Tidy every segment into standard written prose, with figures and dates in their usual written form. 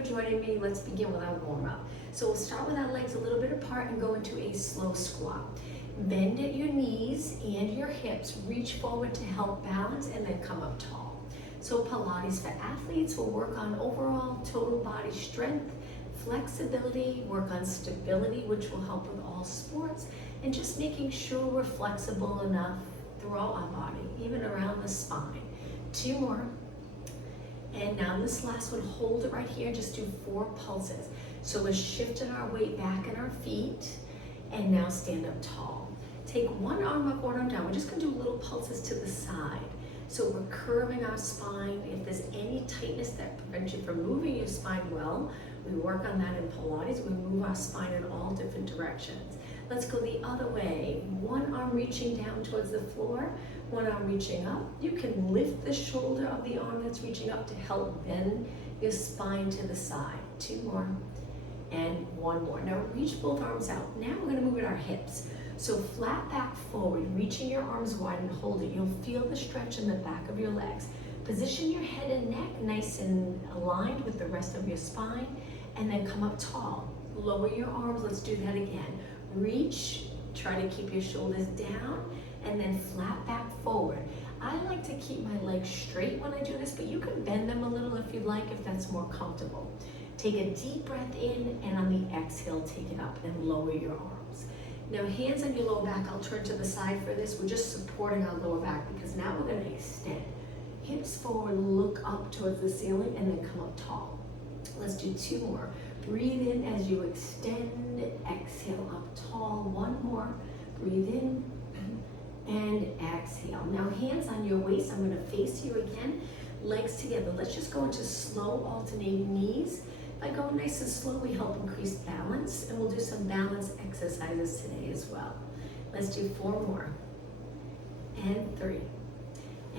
for joining me. Let's begin with our warm-up. So we'll start with our legs a little bit apart and go into a slow squat. Bend at your knees and your hips, reach forward to help balance, and then come up tall. So Pilates for athletes will work on overall total body strength, flexibility, work on stability, which will help with all sports, and just making sure we're flexible enough throughout our body, even around the spine. 2 more. And now this last one, hold it right here, just do 4 pulses. So we're shifting our weight back in our feet, and now stand up tall. Take one arm up, one arm down. We're just gonna do little pulses to the side. So we're curving our spine. If there's any tightness that prevents you from moving your spine well, we work on that in Pilates. We move our spine in all different directions. Let's go the other way. One arm reaching down towards the floor, one arm reaching up. You can lift the shoulder of the arm that's reaching up to help bend your spine to the side. 2 more, and 1 more. Now reach both arms out. Now we're gonna move at our hips. So flat back forward, reaching your arms wide and hold it. You'll feel the stretch in the back of your legs. Position your head and neck nice and aligned with the rest of your spine, and then come up tall. Lower your arms, let's do that again. Reach, try to keep your shoulders down, and then flat back forward. I like to keep my legs straight when I do this, but you can bend them a little if you'd like, if that's more comfortable. Take a deep breath in, and on the exhale, take it up and lower your arms. Now hands on your lower back, I'll turn to the side for this. We're just supporting our lower back because now we're gonna extend. Hips forward, look up towards the ceiling, and then come up tall. Let's do 2 more. Breathe in as you extend, exhale up tall. 1 more, breathe in and exhale. Now hands on your waist, I'm gonna face you again, legs together. Let's just go into slow alternating knees. By going nice and slow, we help increase balance, and we'll do some balance exercises today as well. Let's do 4 more, and 3,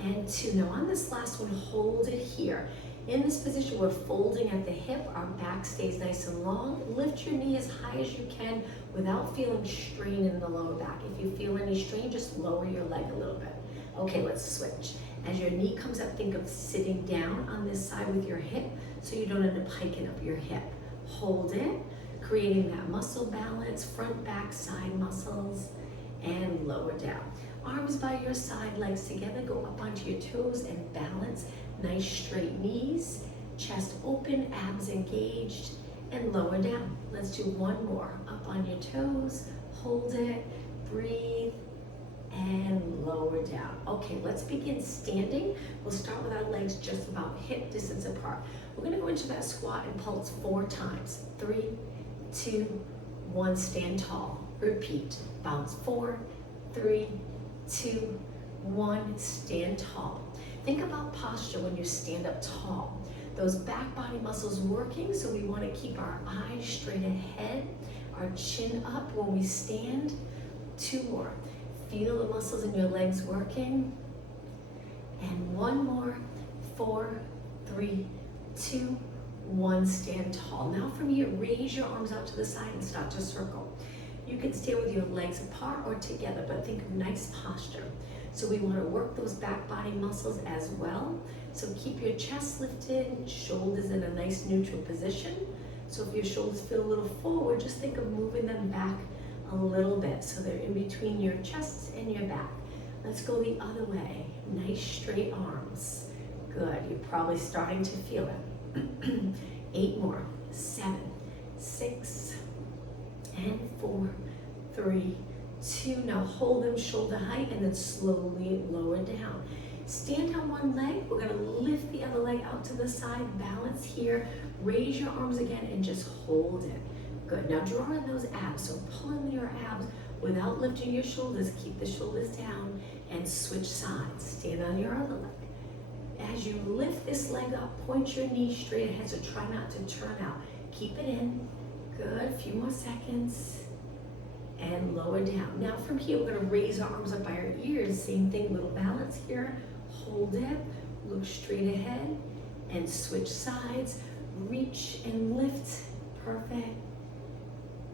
and 2. Now on this last one, hold it here. In this position, we're folding at the hip, our back stays nice and long. Lift your knee as high as you can without feeling strain in the lower back. If you feel any strain, just lower your leg a little bit. Okay, let's switch. As your knee comes up, think of sitting down on this side with your hip so you don't end up hiking up your hip. Hold it, creating that muscle balance, front, back, side muscles, and lower down. Arms by your side, legs together, go up onto your toes and balance. Nice straight knees, chest open, abs engaged, and lower down. Let's do 1 more. Up on your toes, hold it, breathe, and lower down. Okay, let's begin standing. We'll start with our legs just about hip distance apart. We're gonna go into that squat and pulse 4 times. 3, 2, 1, stand tall. Repeat, bounce 4, 3, 2, 1, stand tall. Think about posture when you stand up tall. Those back body muscles working, so we want to keep our eyes straight ahead, our chin up when we stand. 2 more. Feel the muscles in your legs working. And 1 more. 4, 3, 2, 1, stand tall. Now from here, raise your arms out to the side and start to circle. You can stand with your legs apart or together, but think of nice posture. So we want to work those back body muscles as well. So keep your chest lifted, shoulders in a nice neutral position. So if your shoulders feel a little forward, just think of moving them back a little bit so they're in between your chest and your back. Let's go the other way. Nice straight arms. Good, you're probably starting to feel it. 8 more, 7, 6, and 4, 3, 2. Now hold them shoulder height and then slowly lower down. Stand on one leg. We're gonna lift the other leg out to the side, balance here, raise your arms again and just hold it. Good, now draw in those abs. So pull in your abs without lifting your shoulders. Keep the shoulders down and switch sides. Stand on your other leg. As you lift this leg up, point your knee straight ahead, so try not to turn out. Keep it in. Good, a few more seconds. And lower down. Now from here, we're gonna raise our arms up by our ears. Same thing, little balance here. Hold it, look straight ahead, and switch sides. Reach and lift, perfect.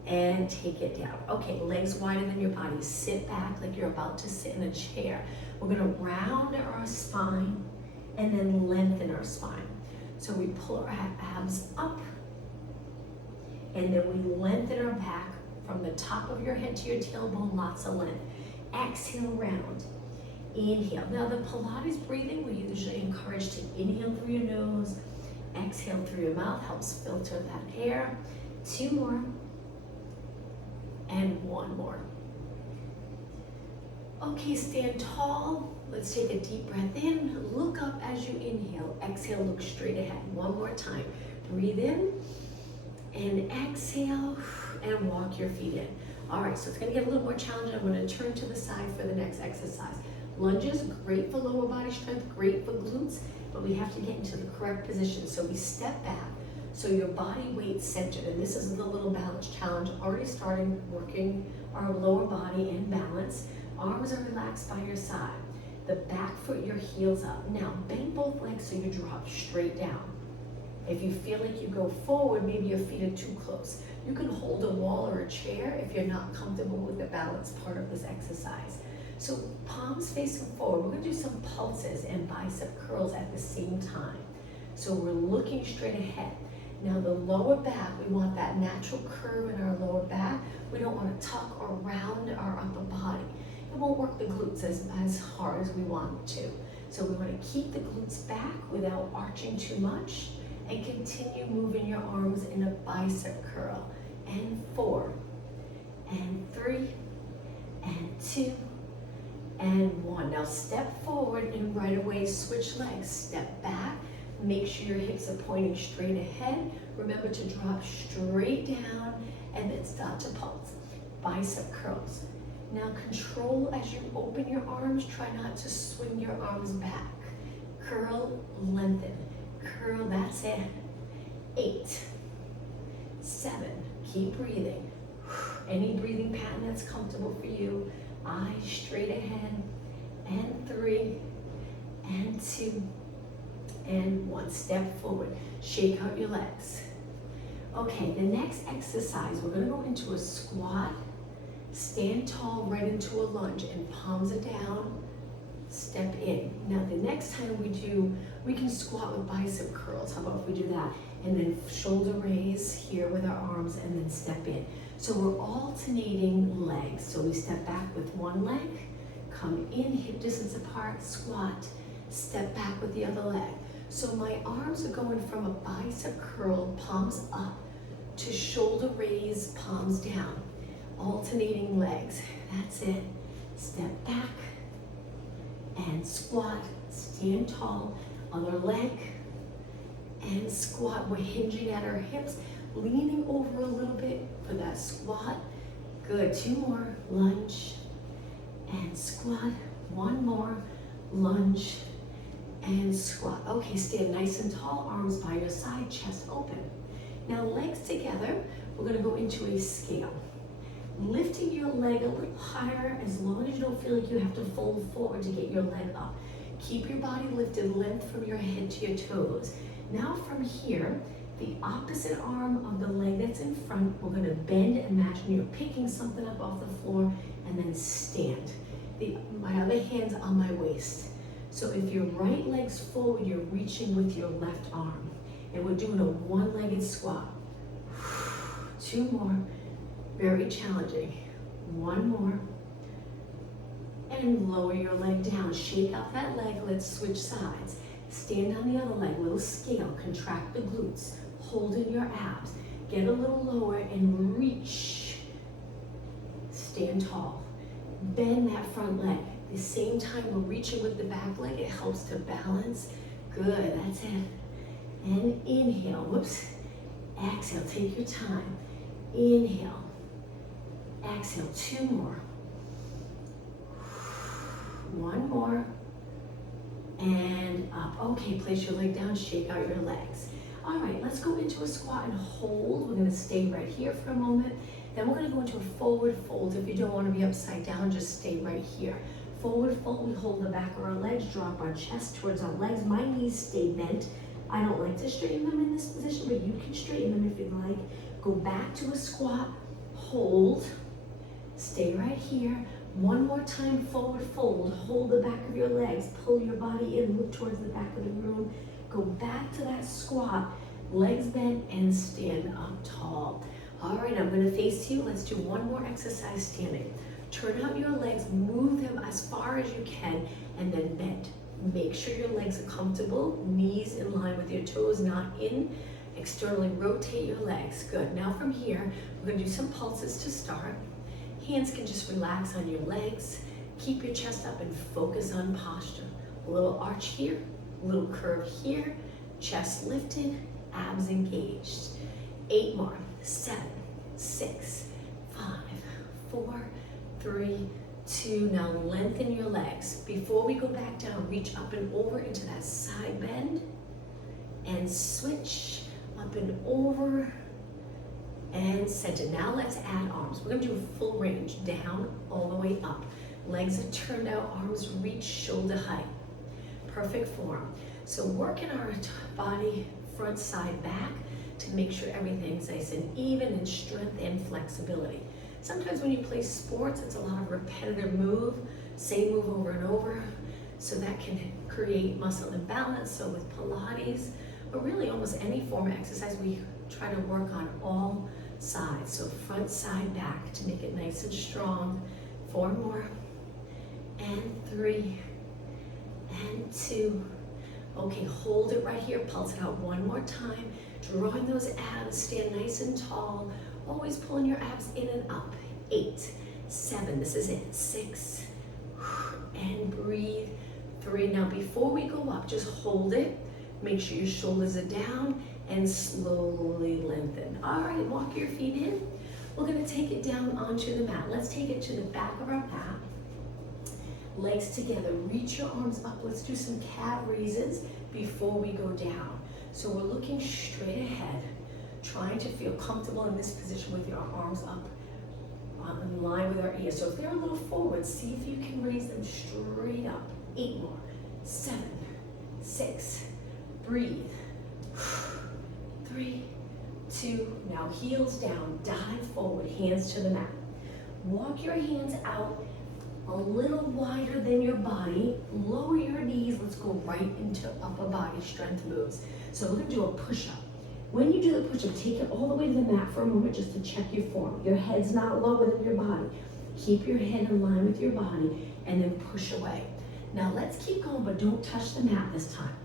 And take it down. Okay, legs wider than your body. Sit back like you're about to sit in a chair. We're gonna round our spine and then lengthen our spine. So we pull our abs up And then we lengthen our back from the top of your head to your tailbone, lots of length. Exhale, round. Inhale. Now the Pilates breathing, we usually encourage to inhale through your nose, exhale through your mouth, helps filter that air. 2 more, and 1 more. Okay, stand tall. Let's take a deep breath in. Look up as you inhale. Exhale, look straight ahead. 1 more time. Breathe in and exhale and walk your feet in. All right, so it's gonna get a little more challenging. I'm gonna turn to the side for the next exercise. Lunges, great for lower body strength, great for glutes, but we have to get into the correct position. So we step back, so your body weight's centered, and this is the little balance challenge, already starting working our lower body and balance. Arms are relaxed by your side. The back foot, your heels up. Now bend both legs so you drop straight down. If you feel like you go forward, maybe your feet are too close. You can hold a wall or a chair if you're not comfortable with the balance part of this exercise. So palms facing forward. We're gonna do some pulses and bicep curls at the same time. So we're looking straight ahead. Now the lower back, we want that natural curve in our lower back. We don't want to tuck or round our upper body. It won't work the glutes as hard as we want it to. So we want to keep the glutes back without arching too much and continue moving your arms in a bicep curl. And 4, and 3, and 2, and 1. Now step forward and right away switch legs. Step back, make sure your hips are pointing straight ahead. Remember to drop straight down and then start to pulse. Bicep curls. Now control as you open your arms, try not to swing your arms back. Curl, lengthen, curl, that's it. 8, 7, keep breathing. Any breathing pattern that's comfortable for you. Eyes straight ahead, and 3, and 2, and 1. Step forward, shake out your legs. Okay, the next exercise, we're gonna go into a squat, stand tall right into a lunge, and palms are down, step in. Now the next time we can squat with bicep curls. How about if we do that? And then shoulder raise here with our arms and then step in. So we're alternating legs. So we step back with one leg, come in hip distance apart, squat, step back with the other leg. So my arms are going from a bicep curl, palms up, to shoulder raise, palms down. Alternating legs, that's it. Step back and squat, stand tall, other leg, and squat. We're hinging at our hips, leaning over a little bit for that squat. Good, 2 more, lunge, and squat. 1 more, lunge, and squat. Okay, stand nice and tall, arms by your side, chest open. Now legs together, we're gonna go into a scale. Lifting your leg a little higher as long as you don't feel like you have to fold forward to get your leg up. Keep your body lifted, length from your head to your toes. Now from here, the opposite arm of the leg that's in front, we're gonna bend. Imagine you're picking something up off the floor and then stand. My other hand's on my waist. So if your right leg's forward, you're reaching with your left arm. And we're doing a one-legged squat. 2 more, very challenging. 1 more. And lower your leg down. Shake out that leg, let's switch sides. Stand on the other leg, little scale, contract the glutes, hold in your abs. Get a little lower and reach. Stand tall. Bend that front leg. At the same time we're reaching with the back leg, it helps to balance. Good, that's it. And inhale, whoops. Exhale, take your time. Inhale. Exhale, 2 more. 1 more. And up. Okay, place your leg down, shake out your legs. All right, let's go into a squat and hold. We're gonna stay right here for a moment. Then we're gonna go into a forward fold. If you don't wanna be upside down, just stay right here. Forward fold, we hold the back of our legs, drop our chest towards our legs. My knees stay bent. I don't like to straighten them in this position, but you can straighten them if you'd like. Go back to a squat, hold, stay right here. 1 more time, forward fold. Hold the back of your legs, pull your body in, look towards the back of the room. Go back to that squat, legs bent, and stand up tall. All right, I'm gonna face you. Let's do one more exercise standing. Turn out your legs, move them as far as you can, and then bend. Make sure your legs are comfortable, knees in line with your toes, not in. Externally rotate your legs. Good. Now from here, we're gonna do some pulses to start. Hands can just relax on your legs. Keep your chest up and focus on posture. A little arch here, a little curve here, chest lifted, abs engaged. 8 more. 7, 6, 5, 4, 3, 2. Now lengthen your legs. Before we go back down, reach up and over into that side bend and switch up and over and center. Now let's add arms. We're gonna do a full range, down all the way up. Legs are turned out, arms reach shoulder height. Perfect form. So working our body front, side, back to make sure everything's nice and even in strength and flexibility. Sometimes when you play sports, it's a lot of repetitive move, same move over and over, so that can create muscle imbalance. So with Pilates, but really almost any form of exercise, we try to work on all sides. So front, side, back to make it nice and strong. 4 more, and 3, and 2. Okay, hold it right here, pulse it out one more time. Drawing those abs, stand nice and tall. Always pulling your abs in and up. 8, 7, this is it. 6, and breathe. 3. Now before we go up, just hold it. Make sure your shoulders are down and slowly lengthen. All right, walk your feet in. We're gonna take it down onto the mat. Let's take it to the back of our mat. Legs together, reach your arms up. Let's do some calf raises before we go down. So we're looking straight ahead, trying to feel comfortable in this position with your arms up in line with our ears. So if they're a little forward, see if you can raise them straight up. 8 more, 7, 6, breathe. 3, 2, now heels down, dive forward, hands to the mat. Walk your hands out a little wider than your body. Lower your knees. Let's go right into upper body strength moves. So we're gonna do a push-up. When you do the push-up, take it all the way to the mat for a moment just to check your form. Your head's not lower than your body. Keep your head in line with your body and then push away. Now let's keep going, but don't touch the mat this time.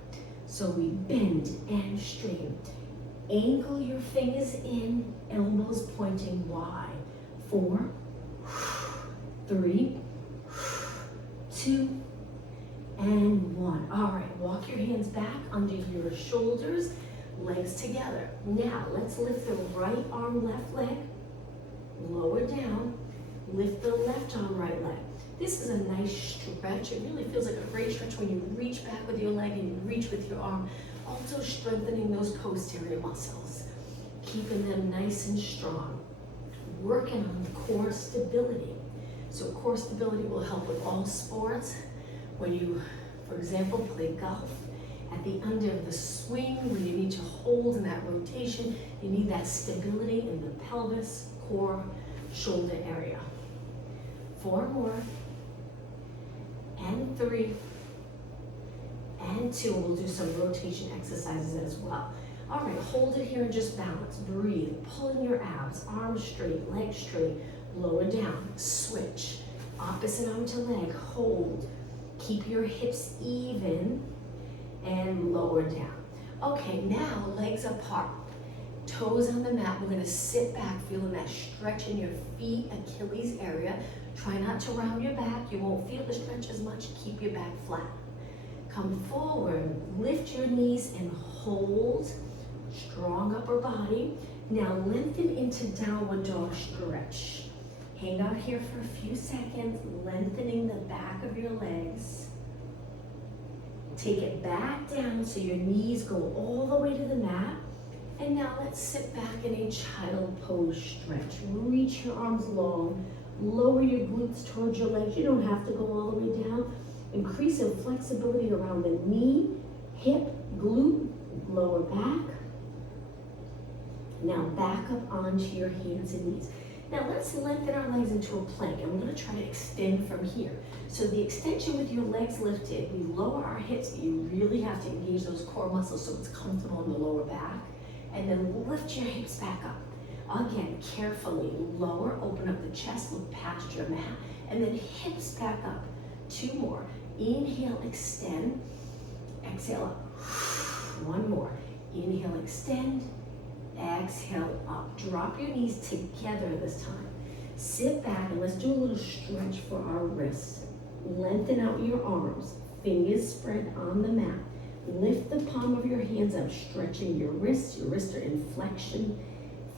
So we bend and straighten. Ankle your fingers in, elbows pointing wide. 4, 3, 2, and 1. All right, walk your hands back under your shoulders, legs together. Now, let's lift the right arm, left leg, lower down, lift the left arm, right leg. This is a nice stretch. It really feels like a great stretch when you reach back with your leg and you reach with your arm, also strengthening those posterior muscles, keeping them nice and strong. Working on core stability. So core stability will help with all sports. When you, for example, play golf, at the end of the swing, where you need to hold in that rotation, you need that stability in the pelvis, core, shoulder area. 4 more, and 3, and 2. We'll do some rotation exercises as well. All right, hold it here and just balance. Breathe, pulling your abs, arms straight, legs straight, lower down, switch, opposite arm to leg, hold. Keep your hips even and lower down. Okay, now legs apart, toes on the mat. We're gonna sit back, feeling that stretch in your feet, Achilles area. Try not to round your back. You won't feel the stretch as much. Keep your back flat. Come forward, lift your knees and hold. Strong upper body. Now lengthen into downward dog stretch. Hang out here for a few seconds, lengthening the back of your legs. Take it back down so your knees go all the way to the mat. And now let's sit back in a child pose stretch. Reach your arms long, lower your glutes towards your legs. You don't have to go all the way down. Increase in flexibility around the knee, hip, glute, lower back. Now back up onto your hands and knees. Now let's lengthen our legs into a plank, and we're gonna try to extend from here. So the extension with your legs lifted, we lower our hips, but you really have to engage those core muscles so it's comfortable in the lower back. And then lift your hips back up. Again, carefully lower, open up the chest, look past your mat, and then hips back up. 2 more. Inhale, extend. Exhale up. 1 more. Inhale, extend. Exhale up. Drop your knees together this time. Sit back and let's do a little stretch for our wrists. Lengthen out your arms. Fingers spread on the mat. Lift the palm of your hands up, stretching your wrists. Your wrists are in flexion.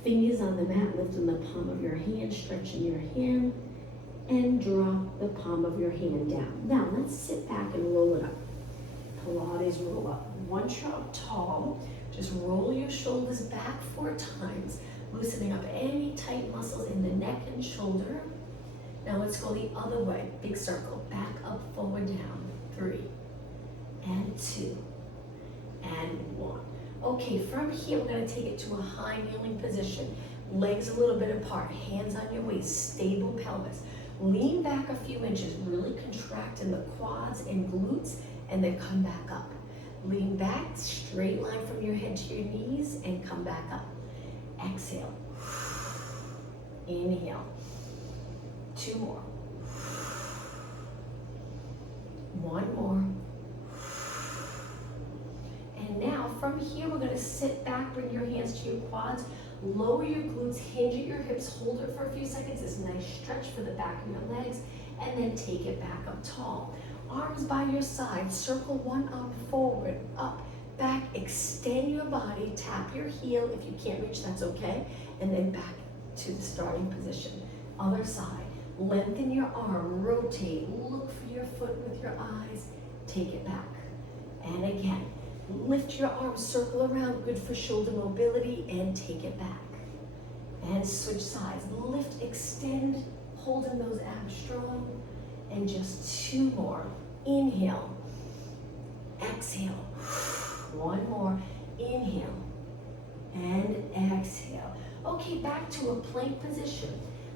Fingers on the mat, lifting the palm of your hand, stretching your hand, and drop the palm of your hand down. Now let's sit back and roll it up. Pilates roll up. Once you're up tall, just roll your shoulders back 4 times, loosening up any tight muscles in the neck and shoulder. Now let's go the other way. Big circle. Back, up, forward, down. 3 and 2 and 1. Okay, from here we're going to take it to a high kneeling position. Legs a little bit apart, hands on your waist, stable pelvis. Lean back a few inches, really contract in the quads and glutes, and then come back up. Lean back, straight line from your head to your knees, and come back up. Exhale. Inhale. 2 more. 1 more. And now from here, we're going to sit back, bring your hands to your quads, lower your glutes, hinge at your hips, hold it for a few seconds, this nice stretch for the back of your legs, and then take it back up tall. Arms by your side, circle 1 arm forward, up, back, extend your body, tap your heel. If you can't reach, that's okay. And then back to the starting position. Other side, lengthen your arm, rotate, look for your foot with your eyes, take it back. And again, lift your arms, circle around, good for shoulder mobility, and take it back. And switch sides, lift, extend, holding those abs strong, and just 2 more. Inhale, exhale, 1 more, inhale, and exhale. Okay, back to a plank position.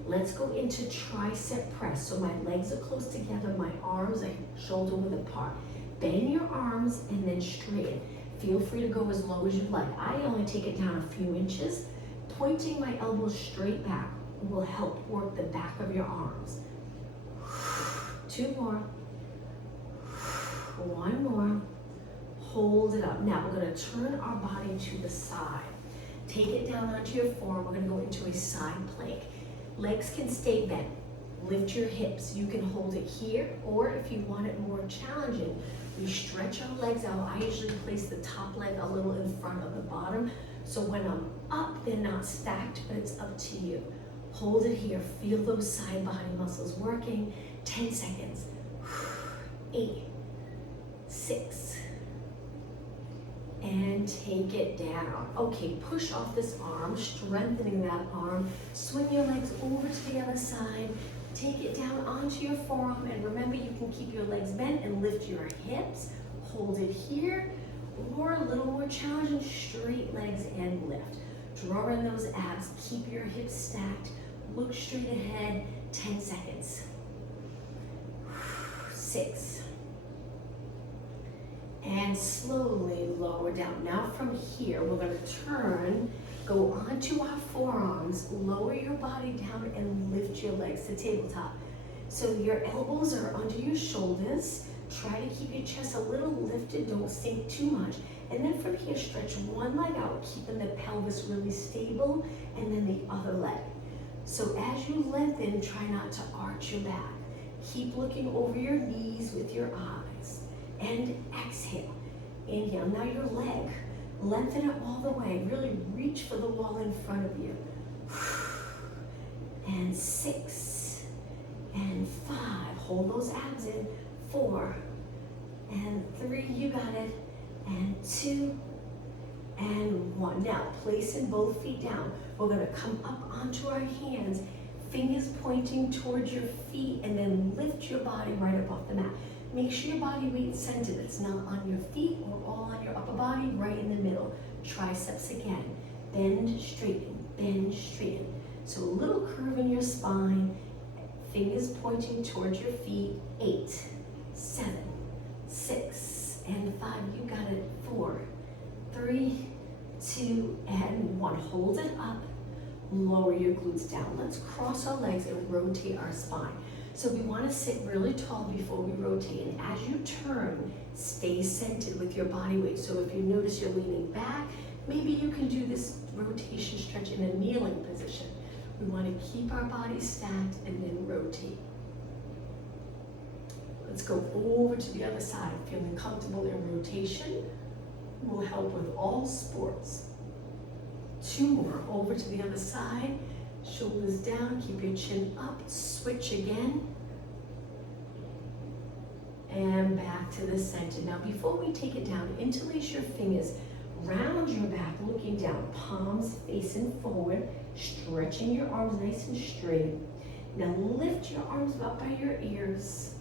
Let's go into tricep press. So my legs are close together, my arms are shoulder width apart. Bend your arms and then straighten. Feel free to go as low as you like. I only take it down a few inches. Pointing my elbows straight back will help work the back of your arms. 2 more. 1 more. Hold it up. Now we're going to turn our body to the side. Take it down onto your forearm. We're going to go into a side plank. Legs can stay bent. Lift your hips. You can hold it here, or if you want it more challenging, we stretch our legs out. I usually place the top leg a little in front of the bottom, so when I'm up, they're not stacked, but it's up to you. Hold it here. Feel those side body muscles working. 10 seconds. 8, 6, and take it down. Okay, push off this arm, strengthening that arm. Swing your legs over to the other side. Take it down onto your forearm, and remember you can keep your legs bent and lift your hips. Hold it here, or a little more challenging, straight legs and lift. Draw in those abs, keep your hips stacked, look straight ahead, 10 seconds. 6. And slowly lower down. Now from here, we're going to turn, go onto our forearms, lower your body down and lift your legs to tabletop. So your elbows are under your shoulders. Try to keep your chest a little lifted, don't sink too much. And then from here, stretch one leg out, keeping the pelvis really stable, and then the other leg. So as you lengthen, try not to arch your back. Keep looking over your knees with your eyes. And exhale. Inhale. Now your leg, lengthen it all the way. Really reach for the wall in front of you. And 6 and 5. Hold those abs in. 4 and 3. You got it. And 2 and 1. Now placing both feet down. We're going to come up onto our hands, fingers pointing towards your feet, and then lift your body right up off the mat. Make sure your body weight is centered. It's not on your feet or all on your upper body, right in the middle. Triceps again. Bend, straighten, bend, straighten. So a little curve in your spine, fingers pointing towards your feet. 8, 7, 6, and 5. You got it. 4, 3, 2, and 1. Hold it up. lower your glutes down. Let's cross our legs and rotate our spine. So we want to sit really tall before we rotate, and as you turn, stay centered with your body weight. So if you notice you're leaning back, maybe you can do this rotation stretch in a kneeling position. We want to keep our body stacked and then rotate. Let's go over to the other side. Feeling comfortable in rotation will help with all sports. 2 more, over to the other side. Shoulders down, keep your chin up, switch again. And back to the center. Now before we take it down, interlace your fingers, round your back, looking down, palms facing forward, stretching your arms nice and straight. Now lift your arms up by your ears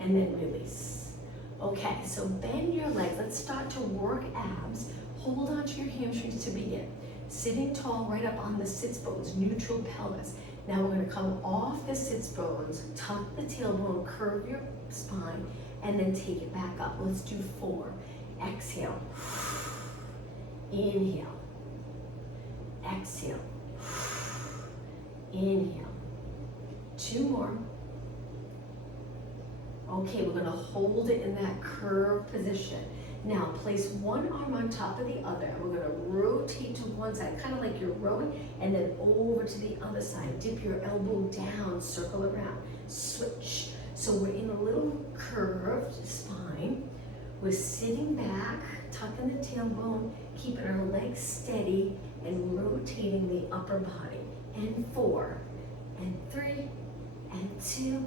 and then release. Okay, so bend your legs. Let's start to work abs. Hold on to your hamstrings to begin. Sitting tall right up on the sits bones, neutral pelvis. Now we're going to come off the sits bones, tuck the tailbone, curve your spine, and then take it back up. Let's do 4. Exhale. Inhale. Exhale. Inhale. 2 more. Okay, we're going to hold it in that curved position. Now place one arm on top of the other, and we're going to rotate to one side, kind of like you're rowing, and then over to the other side. Dip your elbow down, circle around, switch. So we're in a little curved spine. We're sitting back, tucking the tailbone, keeping our legs steady, and rotating the upper body. And 4, and 3, and 2,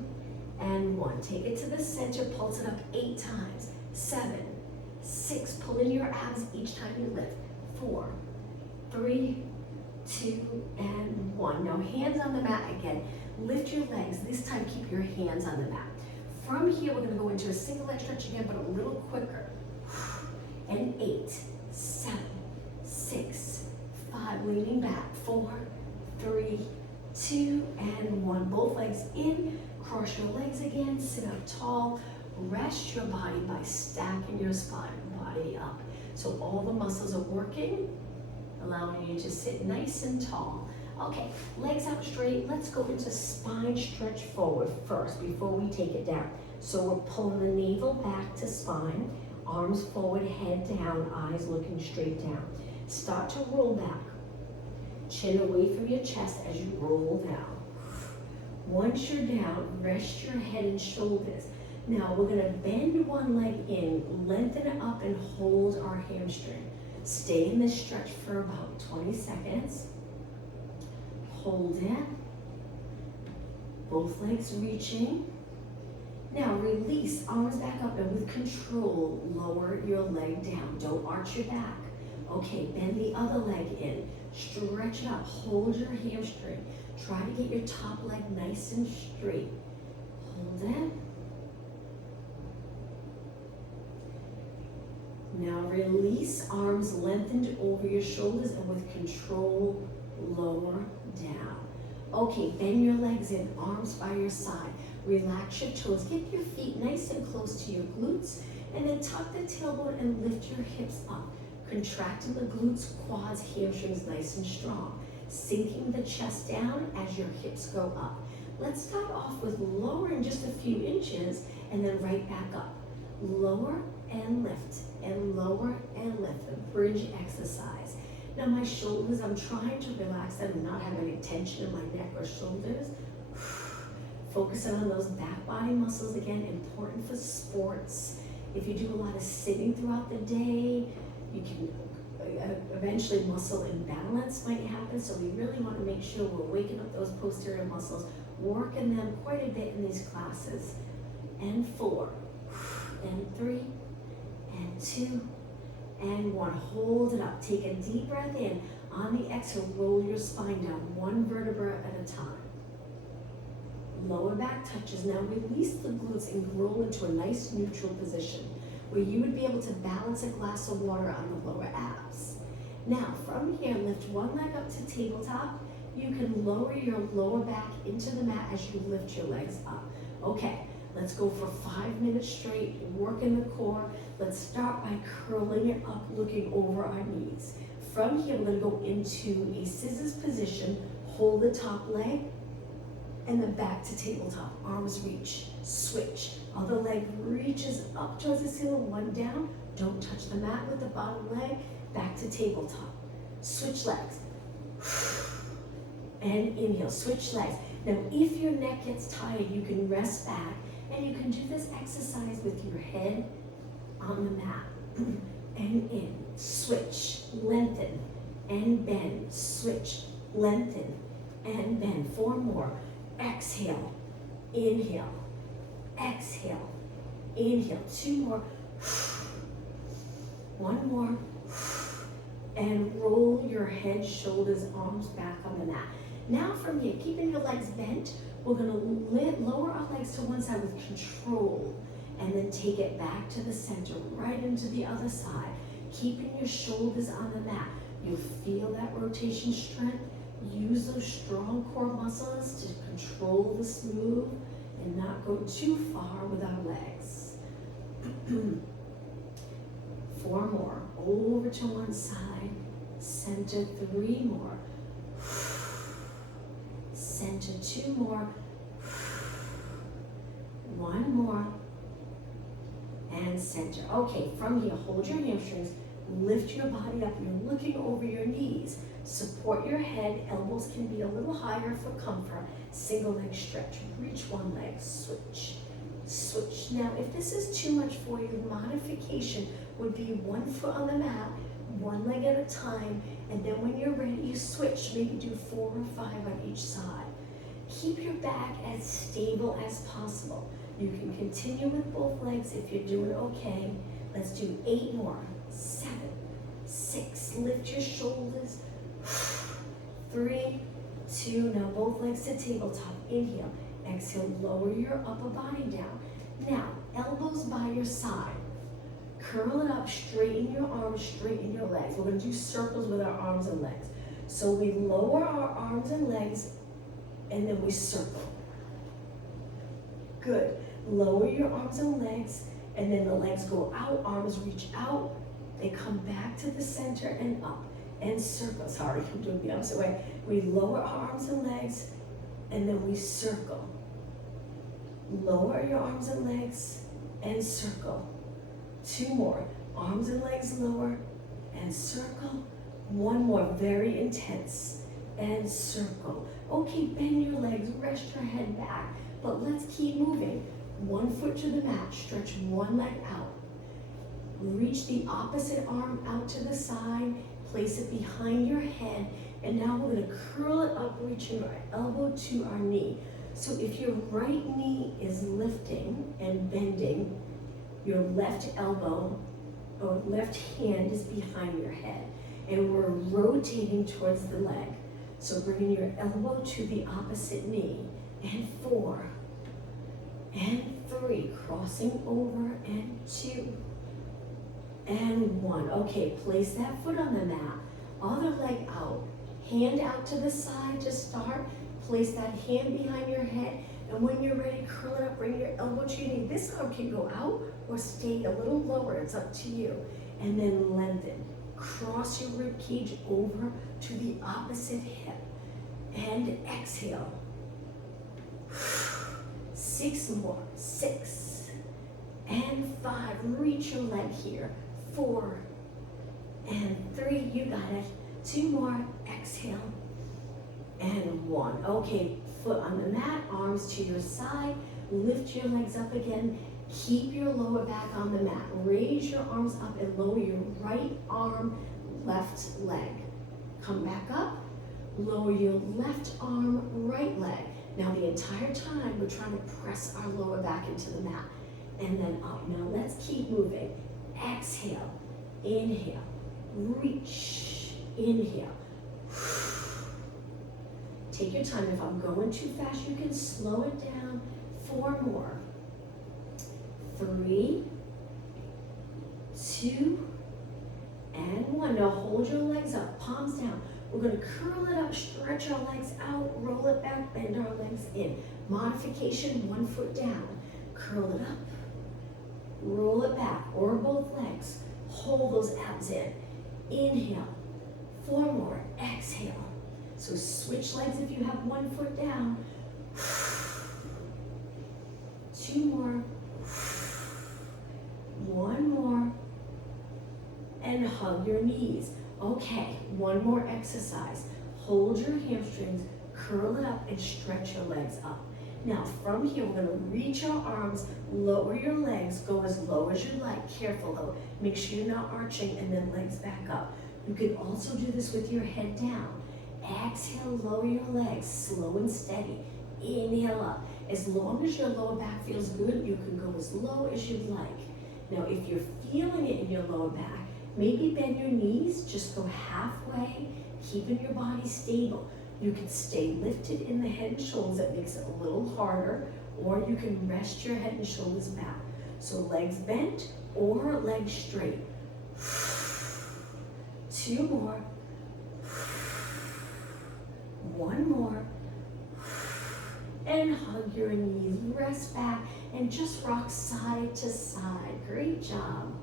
and 1. Take it to the center, pulse it up 8 times. 7, 6, pull in your abs each time you lift. 4, 3, 2, and 1. Now hands on the mat again. Lift your legs. This time keep your hands on the mat. From here, we're going to go into a single leg stretch again, but a little quicker. And 8, 7, 6, 5, leaning back. 4, 3, 2, and 1. Both legs in. Cross your legs again. Sit up tall. Rest your body by stacking your spine, body up. So all the muscles are working, allowing you to sit nice and tall. Okay, legs out straight. Let's go into spine stretch forward first before we take it down. So we're pulling the navel back to spine, arms forward, head down, eyes looking straight down. Start to roll back. Chin away from your chest as you roll down. Once you're down, rest your head and shoulders. Now we're going to bend one leg in, lengthen it up, and hold our hamstring. Stay in this stretch for about 20 seconds. Hold it. Both legs reaching. Now release, arms back up, and with control, lower your leg down. Don't arch your back. Okay, bend the other leg in. Stretch it up, hold your hamstring. Try to get your top leg nice and straight. Hold it. Now release, arms lengthened over your shoulders, and with control, lower down. Okay, bend your legs in, arms by your side. Relax your toes, get your feet nice and close to your glutes, and then tuck the tailbone and lift your hips up. Contracting the glutes, quads, hamstrings nice and strong. Sinking the chest down as your hips go up. Let's start off with lowering just a few inches and then right back up. Lower and lift, and lower and lift, a bridge exercise. Now my shoulders, I'm trying to relax them and not have any tension in my neck or shoulders. Focusing on those back body muscles again, important for sports. If you do a lot of sitting throughout the day, you can eventually muscle imbalance might happen, so we really want to make sure we're waking up those posterior muscles, working them quite a bit in these classes. And 4, and 3, and 2, and 1. Hold it up. Take a deep breath in. On the exhale, roll your spine down, one vertebra at a time. Lower back touches. Now release the glutes and roll into a nice neutral position where you would be able to balance a glass of water on the lower abs. Now from here, lift one leg up to tabletop. You can lower your lower back into the mat as you lift your legs up. Okay, let's go for 5 minutes straight, working the core. Let's start by curling it up, looking over our knees. From here, we're gonna go into a scissors position, hold the top leg, and then back to tabletop. Arms reach, switch. Other leg reaches up towards the ceiling, one down. Don't touch the mat with the bottom leg. Back to tabletop. Switch legs. And inhale, switch legs. Now, if your neck gets tired, you can rest back, and you can do this exercise with your head on the mat. And in, switch, lengthen, and bend, switch, lengthen, and bend. 4 more. Exhale, inhale, exhale, inhale. 2 more. 1 more. And roll your head, shoulders, arms back on the mat. Now from here, keeping your legs bent, we're gonna lower our legs to one side with control, and then take it back to the center, right into the other side, keeping your shoulders on the mat. You feel that rotation strength. Use those strong core muscles to control this move and not go too far with our legs. 4 more. Over to one side. Center. 3 more. Center. 2 more. 1 more. And center. Okay, from here, hold your hamstrings. Lift your body up. You're looking over your knees. Support your head. Elbows can be a little higher for comfort. Single leg stretch. Reach one leg. Switch. Switch. Now, if this is too much for you, modification would be 1 foot on the mat, 1 leg at a time, and then when you're ready, you switch. Maybe do 4 or 5 on each side. Keep your back as stable as possible. You can continue with both legs if you're doing okay. Let's do 8 more. 7, 6. Lift your shoulders. 3, 2. Now both legs to tabletop. Inhale. Exhale. Lower your upper body down. Now, elbows by your side. Curl it up. Straighten your arms. Straighten your legs. We're going to do circles with our arms and legs. So we lower our arms and legs, and then we circle. Good. Lower your arms and legs, and then the legs go out. Arms reach out. They come back to the center and up. And circle. Sorry, I'm doing the opposite way. We lower our arms and legs, and then we circle. Lower your arms and legs, and circle. 2 more. Arms and legs lower, and circle. 1 more. Very intense. And circle. Okay, bend your legs. Rest your head back. But let's keep moving. 1 foot to the mat. Stretch 1 leg out. Reach the opposite arm out to the side. Place it behind your head, and now we're going to curl it up, reaching our elbow to our knee. So if your right knee is lifting and bending, your left elbow or left hand is behind your head, and we're rotating towards the leg. So bringing your elbow to the opposite knee, and 4, and 3, crossing over, and 2. And 1. Okay, place that foot on the mat. Other leg out. Hand out to the side to start. Place that hand behind your head. And when you're ready, curl it up. Bring your elbow to your knee. This arm can go out or stay a little lower. It's up to you. And then lengthen. Cross your rib cage over to the opposite hip. And exhale. 6 more. 6. And 5. Reach your leg here. 4, and 3, you got it. 2 more, exhale, and 1. Okay, foot on the mat, arms to your side, lift your legs up again, keep your lower back on the mat, raise your arms up and lower your right arm, left leg. Come back up, lower your left arm, right leg. Now the entire time, we're trying to press our lower back into the mat, and then up. Now let's keep moving. Exhale, inhale, reach, inhale. Take your time. If I'm going too fast, you can slow it down. 4 more. 3, 2, and 1. Now hold your legs up, palms down. We're going to curl it up, stretch our legs out, roll it back, bend our legs in. Modification, 1 foot down. Curl it up. Roll it back, or both legs. Hold those abs in. Inhale. 4 more. Exhale. So switch legs if you have one foot down. 2 more. 1 more. And hug your knees. Okay, 1 more exercise. Hold your hamstrings, curl it up, and stretch your legs up. Now from here, we're gonna reach our arms, lower your legs, go as low as you like. Careful though, make sure you're not arching, and then legs back up. You can also do this with your head down. Exhale, lower your legs, slow and steady. Inhale up. As long as your lower back feels good, you can go as low as you'd like. Now, if you're feeling it in your lower back, maybe bend your knees, just go halfway, keeping your body stable. You can stay lifted in the head and shoulders, that makes it a little harder, or you can rest your head and shoulders back. So legs bent or legs straight. 2 more. 1 more. And hug your knees, rest back, and just rock side to side. Great job.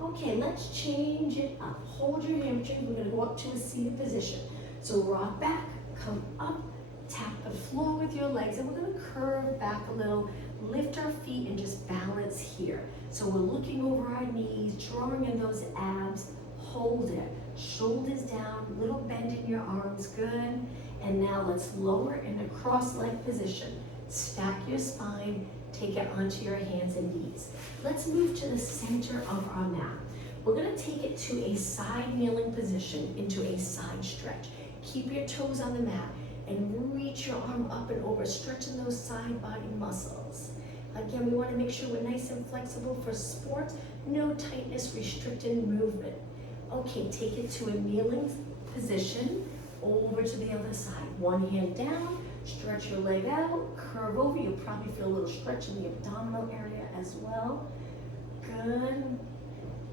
Okay, let's change it up. Hold your hamstrings. We're gonna go up to a seated position. So rock back, come up, tap the floor with your legs, and we're gonna curve back a little, lift our feet, and just balance here. So we're looking over our knees, drawing in those abs, hold it. Shoulders down, little bend in your arms, good. And now let's lower in a cross-leg position. Stack your spine, take it onto your hands and knees. Let's move to the center of our mat. We're gonna take it to a side kneeling position, into a side stretch. Keep your toes on the mat and reach your arm up and over, stretching those side body muscles. Again, we wanna make sure we're nice and flexible for sports, no tightness, restricted movement. Okay, take it to a kneeling position, over to the other side. One hand down, stretch your leg out, curve over. You'll probably feel a little stretch in the abdominal area as well. Good.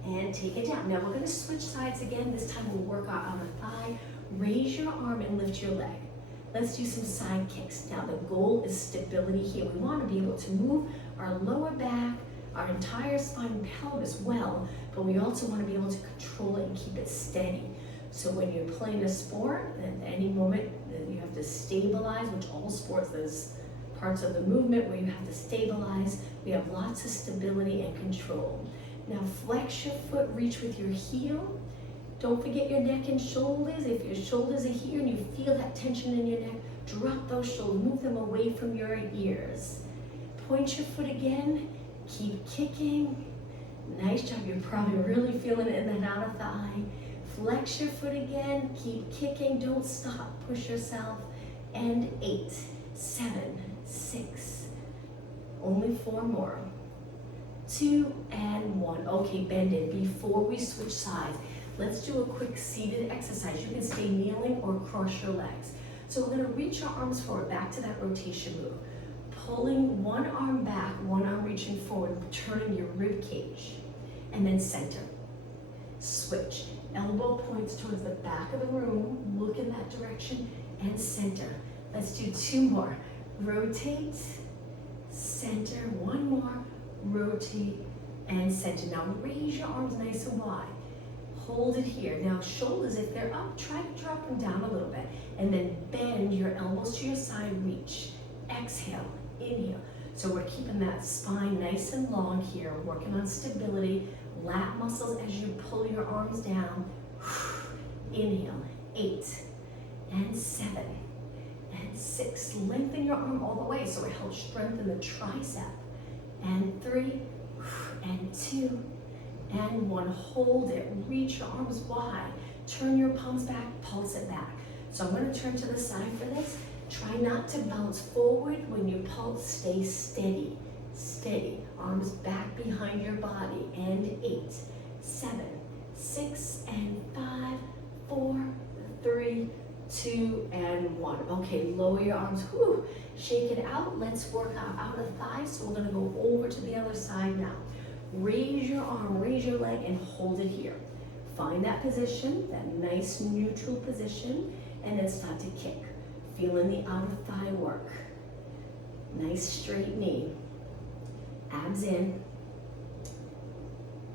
And take it down. Now we're gonna switch sides again. This time we'll work our outer thigh. Raise your arm and lift your leg. Let's do some side kicks. Now the goal is stability here. We wanna be able to move our lower back, our entire spine and pelvis well, but we also wanna be able to control it and keep it steady. So when you're playing a sport, at any moment you have to stabilize, which all sports, there's parts of the movement where you have to stabilize. We have lots of stability and control. Now flex your foot, reach with your heel. Don't forget your neck and shoulders. If your shoulders are here and you feel that tension in your neck, drop those shoulders, move them away from your ears. Point your foot again, keep kicking. Nice job, you're probably really feeling it in that outer thigh. Flex your foot again, keep kicking, don't stop, push yourself. And 8, 7, 6, only 4 more. 2 and 1. Okay, bend it. Before we switch sides, let's do a quick seated exercise. You can stay kneeling or cross your legs. So we're gonna reach our arms forward, back to that rotation move. Pulling one arm back, one arm reaching forward, turning your rib cage. And then center. Switch. Elbow points towards the back of the room, look in that direction, and center. Let's do 2 more. Rotate, center, 1 more, rotate, and center. Now raise your arms nice and wide. Hold it here. Now shoulders, if they're up, try to drop them down a little bit, and then bend your elbows to your side, reach. Exhale, inhale. So we're keeping that spine nice and long here, working on stability. Lat muscles as you pull your arms down. Inhale, 8 and 7 and 6. Lengthen your arm all the way so it helps strengthen the tricep. And 3 and 2 and 1. Hold it, reach your arms wide. Turn your palms back, pulse it back. So I'm gonna turn to the side for this. Try not to bounce forward. When you pulse, stay steady. Steady, arms back behind your body. And 8, 7, 6, and 5, 4, 3, 2, and 1. Okay, lower your arms, whew, shake it out. Let's work our outer thighs. So we're gonna go over to the other side now. Raise your arm, raise your leg, and hold it here. Find that position, that nice neutral position, and then start to kick. Feeling the outer thigh work. Nice straight knee. Abs in.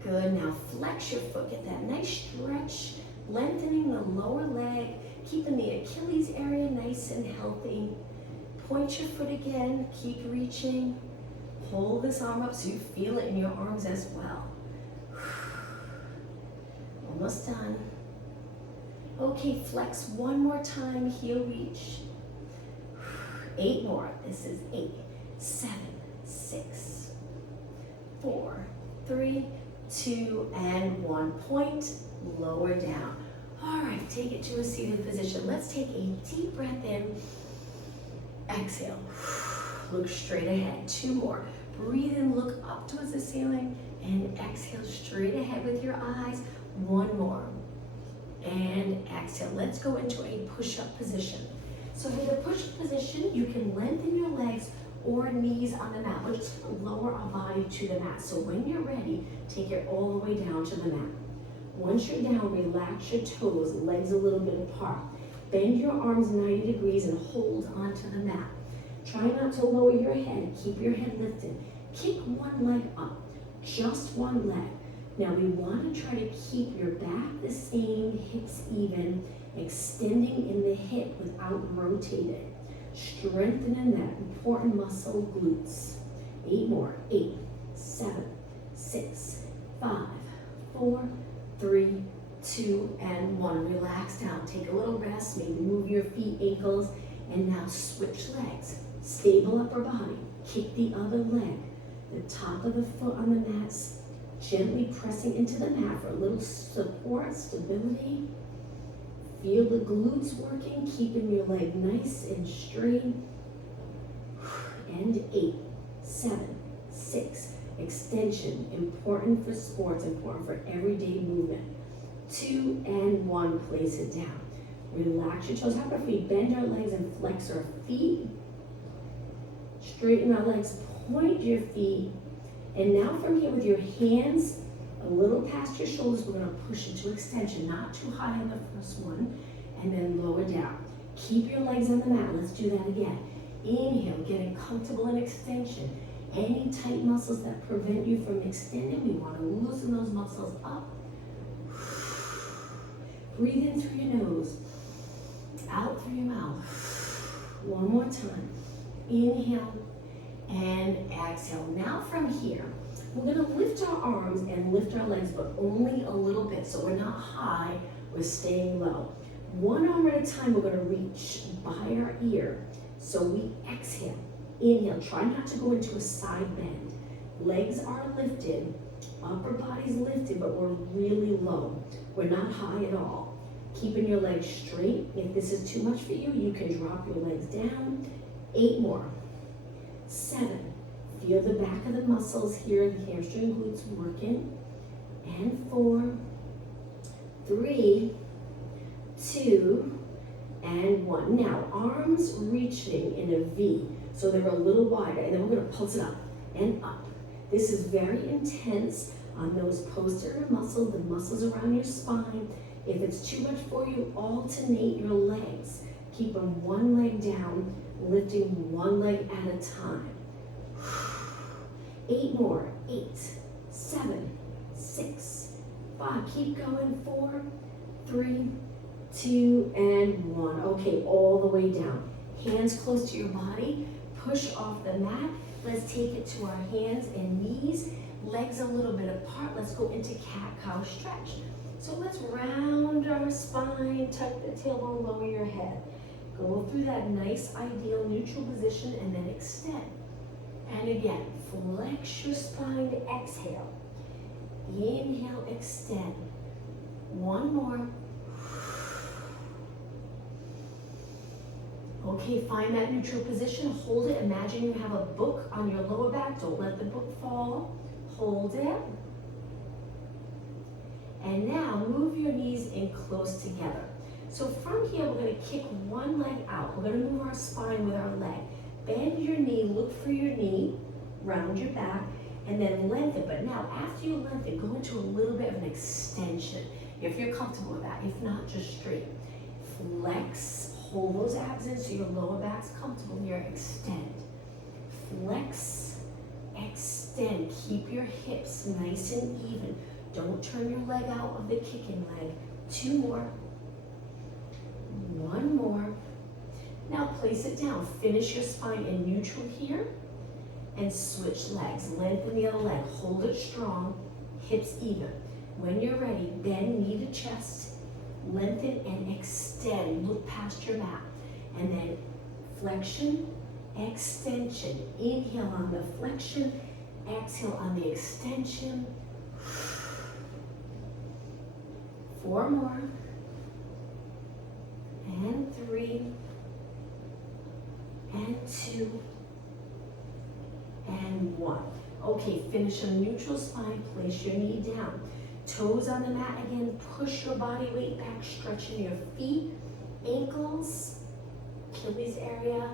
Good, now flex your foot, get that nice stretch, lengthening the lower leg, Keeping the Achilles area nice and healthy. Point your foot again, keep reaching. Hold this arm up so you feel it in your arms as well. Almost done. Okay, flex one more time, heel reach. 8 more. This is 8, 7, 6, 4, 3, 2, and 1. Point, lower down. All right, take it to a seated position. Let's take a deep breath in. Exhale. Look straight ahead. 2 more. Breathe in, look up towards the ceiling, and exhale straight ahead with your eyes. 1 more. And exhale. Let's go into a push-up position. So in the push-up position, you can lengthen your legs or knees on the mat. We're just going to lower our body to the mat. So when you're ready, take it all the way down to the mat. Once you're down, relax your toes, legs a little bit apart. Bend your arms 90 degrees and hold onto the mat. Try not to lower your head. Keep your head lifted. Kick one leg up, just one leg. Now we want to try to keep your back the same, hips even, extending in the hip without rotating. Strengthening that important muscle, glutes. 8 more. 8, 7, 6, 5, 4, 3, 2, and 1. Relax down. Take a little rest. Maybe move your feet, ankles, and now switch legs. Stable upper body. Kick the other leg. The top of the foot on the mat, gently pressing into the mat for a little support, stability. Feel the glutes working, keeping your leg nice and straight. And 8, 7, 6. Extension, important for sports, important for everyday movement. 2 and 1, place it down. Relax your toes, tap our feet, bend our legs and flex our feet. Straighten our legs, point your feet. And now from here with your hands a little past your shoulders, we're gonna push into extension, not too high on the first one, and then lower down. Keep your legs on the mat, let's do that again. Inhale, getting comfortable in extension. Any tight muscles that prevent you from extending, we wanna loosen those muscles up. Breathe in through your nose, out through your mouth. One more time. Inhale and exhale. Now from here, we're gonna lift our arms and lift our legs, but only a little bit. So we're not high, we're staying low. One arm at a time, we're gonna reach by our ear. So we exhale, inhale, try not to go into a side bend. Legs are lifted, upper body's lifted, but we're really low. We're not high at all. Keeping your legs straight. If this is too much for you, you can drop your legs down. 8 more. 7. Feel the back of the muscles here, the hamstring glutes working. And 4, 3, 2, and 1. Now, arms reaching in a V, so they're a little wider, and then we're gonna pulse it up and up. This is very intense on those posterior muscles, the muscles around your spine. If it's too much for you, alternate your legs. Keep them one leg down, lifting one leg at a time. 8 more. 8, 7, 6, 5. Keep going. 4, 3, 2, and 1. Okay, all the way down. Hands close to your body. Push off the mat. Let's take it to our hands and knees. Legs a little bit apart. Let's go into cat-cow stretch. So let's round our spine, tuck the tailbone, lower your head. Go through that nice, ideal, neutral position and then extend. And again, flex your spine, exhale. Inhale, extend. 1 more. Okay, find that neutral position, hold it. Imagine you have a book on your lower back. Don't let the book fall. Hold it. And now move your knees in close together. So from here, we're gonna kick one leg out. We're gonna move our spine with our leg. Bend your knee, look for your knee, round your back, and then lengthen. But now, after you lengthen, go into a little bit of an extension, if you're comfortable with that. If not, just straight. Flex, hold those abs in so your lower back's comfortable here. Extend. Flex, extend. Keep your hips nice and even. Don't turn your leg out of the kicking leg. 2 more. One more. Now place it down. Finish your spine in neutral here and switch legs. Lengthen the other leg. Hold it strong. Hips even. When you're ready, bend knee to chest. Lengthen and extend. Look past your mat. And then flexion, extension. Inhale on the flexion. Exhale on the extension. 4 more. And 3. And 2. And 1. Okay, finish on neutral spine. Place your knee down. Toes on the mat again. Push your body weight back. Stretching your feet, ankles, Achilles area,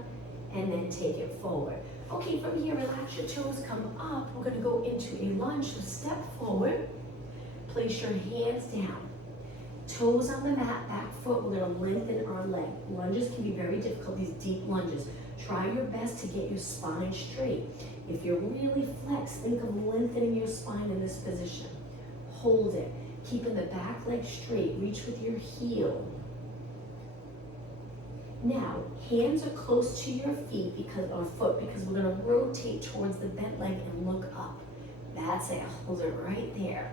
and then take it forward. Okay, from here, relax your toes, come up. We're gonna go into a lunge, so step forward. Place your hands down. Toes on the mat, back foot, we're gonna lengthen our leg. Lunges can be very difficult, these deep lunges. Try your best to get your spine straight. If you're really flexed, think of lengthening your spine in this position. Hold it, keeping the back leg straight, reach with your heel. Now, hands are close to your feet or foot because we're gonna rotate towards the bent leg and look up. That's it, hold it right there.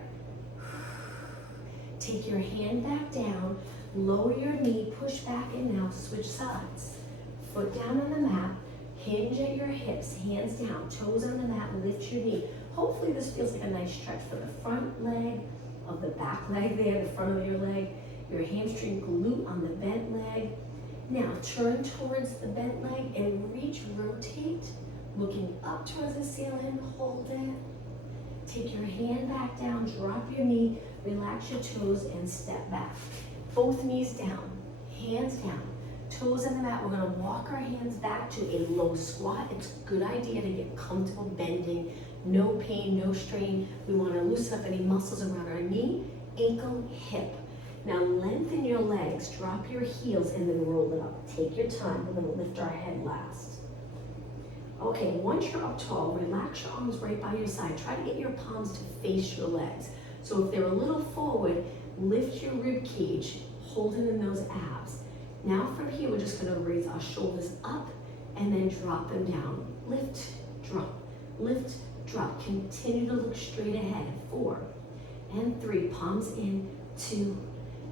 Take your hand back down, lower your knee, push back, and now switch sides. Foot down on the mat, hinge at your hips, hands down, toes on the mat, lift your knee. Hopefully this feels like a nice stretch for the front leg, of the back leg there, the front of your leg, your hamstring glute on the bent leg. Now turn towards the bent leg and reach, rotate, looking up towards the ceiling, hold it. Take your hand back down, drop your knee, relax your toes and step back. Both knees down, hands down, toes on the mat. We're gonna walk our hands back to a low squat. It's a good idea to get comfortable bending, no pain, no strain. We wanna loosen up any muscles around our knee, ankle, hip. Now lengthen your legs, drop your heels, and then roll it up. Take your time, we're gonna lift our head last. Okay, once you're up tall, relax your arms right by your side. Try to get your palms to face your legs. So if they're a little forward, lift your rib cage, holding in those abs. Now from here, we're just gonna raise our shoulders up and then drop them down. Lift, drop, lift, drop. Continue to look straight ahead. 4 and 3, palms in, 2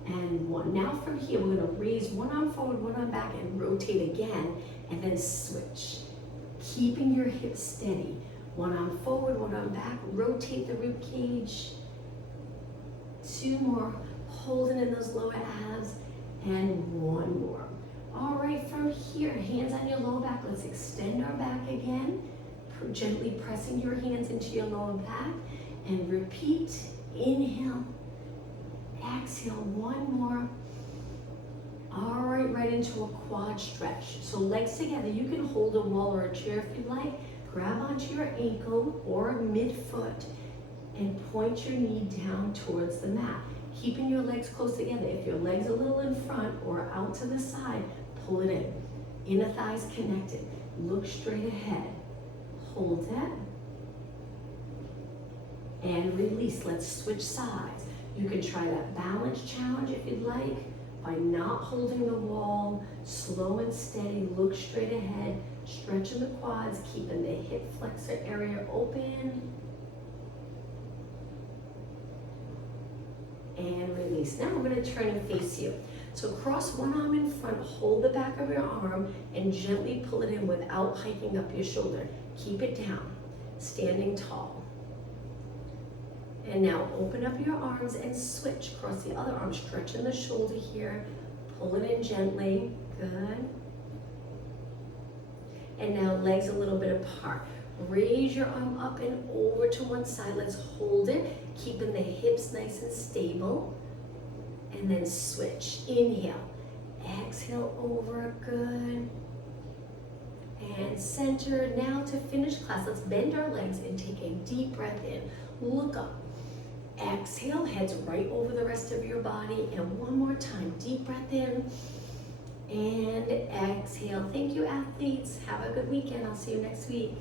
and 1. Now from here, we're gonna raise one arm forward, one arm back, and rotate again, and then switch. Keeping your hips steady. One arm forward, one arm back, rotate the rib cage. 2 more, holding in those lower abs, and 1 more. All right, from here, hands on your lower back. Let's extend our back again. Gently pressing your hands into your lower back, and repeat. Inhale, exhale, 1 more. All right, right into a quad stretch. So legs together, you can hold a wall or a chair if you'd like. Grab onto your ankle or midfoot and point your knee down towards the mat. Keeping your legs close together. If your leg's a little in front or out to the side, pull it in. Inner thighs connected. Look straight ahead. Hold that. And release. Let's switch sides. You can try that balance challenge if you'd like by not holding the wall. Slow and steady. Look straight ahead. Stretching the quads, keeping the hip flexor area open. And release. Now we're going to turn and face you. So cross one arm in front, hold the back of your arm, and gently pull it in without hiking up your shoulder. Keep it down, standing tall. And now open up your arms and switch. Cross the other arm, stretching the shoulder here. Pull it in gently. Good. And now legs a little bit apart. Raise your arm up and over to one side. Let's hold it, keeping the hips nice and stable. And then switch. Inhale. Exhale over. Good. And center. Now to finish class, let's bend our legs and take a deep breath in. Look up. Exhale, heads right over the rest of your body. And one more time, deep breath in. And exhale. Thank you, athletes. Have a good weekend. I'll see you next week.